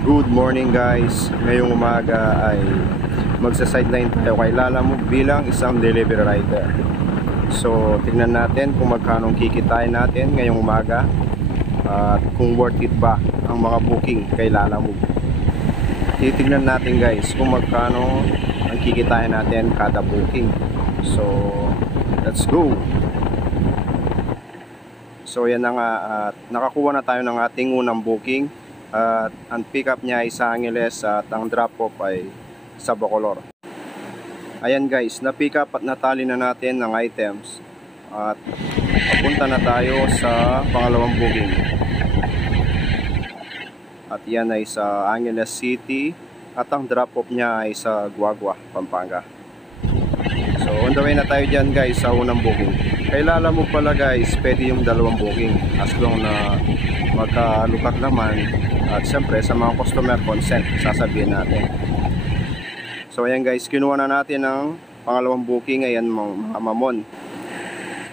Good morning guys. Ngayong umaga ay magsa-sideline tayo kay Lalamove bilang isang delivery rider. So tingnan natin kung magkano kikitain natin ngayong umaga at kung worth it ba ang mga booking kay Lalamove. Titingnan natin guys kung magkano ang kikitain natin kada booking. So let's go. So yan na nga, at nakakuha na tayo ng ating unang booking. At ang pick up niya ay sa Angeles at ang drop off ay sa Bacolor. Ayan guys, na pick up at natali na natin ng items at papunta na tayo sa pangalawang booking. At yan ay sa Angeles City at ang drop off niya ay sa Guagua, Pampanga. So on the way na tayo dyan guys sa unang booking. Kailangan mo pala guys, pwede yung dalawang booking as long na magkalukat naman. At siyempre sa mga customer consent sasabihin natin. So ayan guys, kinuha na natin ang pangalawang booking. Ayan mga mamon.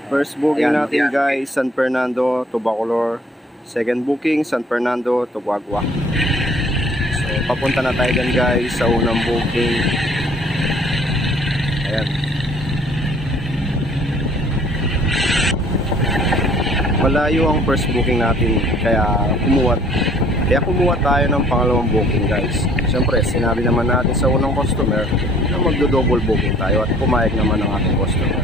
First booking natin guys, San Fernando to Bacolor. Second booking, San Fernando to Guagua. So papunta na tayo dyan guys sa unang booking. Ayan. Malayo ang first booking natin, kaya kumuha tayo ng pangalawang booking guys. Siyempre sinabi naman natin sa unang customer na magdo-double booking tayo at pumayag naman ang ating customer.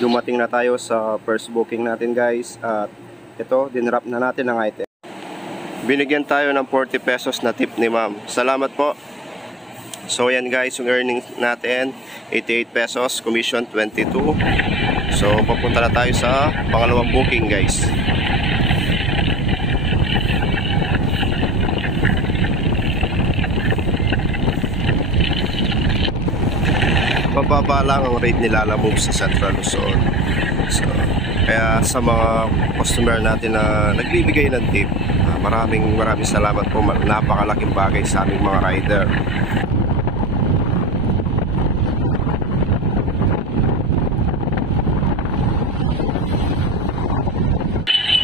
Dumating na tayo sa first booking natin guys at ito, dinrap na natin ang item. Binigyan tayo ng 40 pesos na tip ni ma'am. Salamat po. So yan guys, yung earnings natin 88 pesos, commission 22. So papunta na tayo sa pangalawang booking guys. Mababa lang ang rate ni Lalamove sa Central Luzon. So, kaya sa mga customer natin na nagbibigay ng tip, maraming salamat po. Napakalaking bagay sa aming mga rider.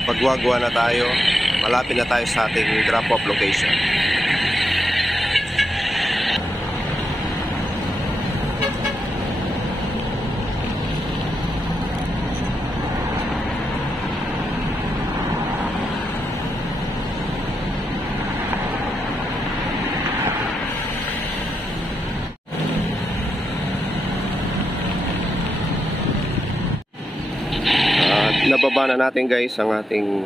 Pagwagwa na tayo, malapit na tayo sa ating drop-off location. Nababa na natin guys ang ating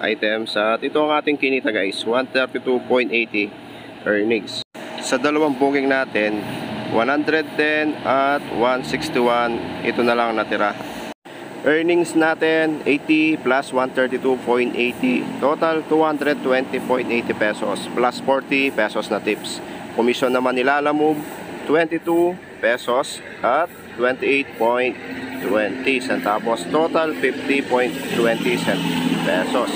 items at ito ang ating kinita guys, 132.80 earnings. Sa dalawang booking natin 110 at 161, ito na lang natira. Earnings natin 80 plus 132.80, total 220.80 pesos plus 40 pesos na tips. Commission naman ni Lalamove 22 pesos at 28.20 centavos, total 50.20 pesos.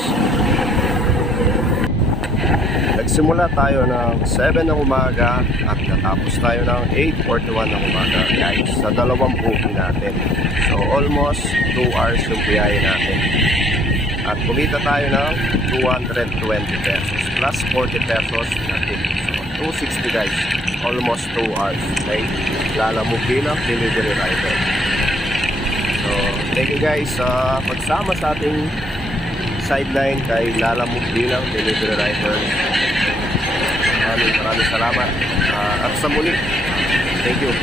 Nagsimula tayo ng 7 ng umaga at natapos tayo ng 8:41 ng umaga guys sa dalawang booking natin. So almost 2 hours yung biyahe natin at kumita tayo ng 220 pesos plus 40 pesos na tip. So 260 guys, almost 2 hours. Okay, Lalamove bilang delivery rider. So, thank you guys sa pagsama sa ating sideline kay Lalamove bilang delivery rider. Maraming salamat. At sa muli, thank you.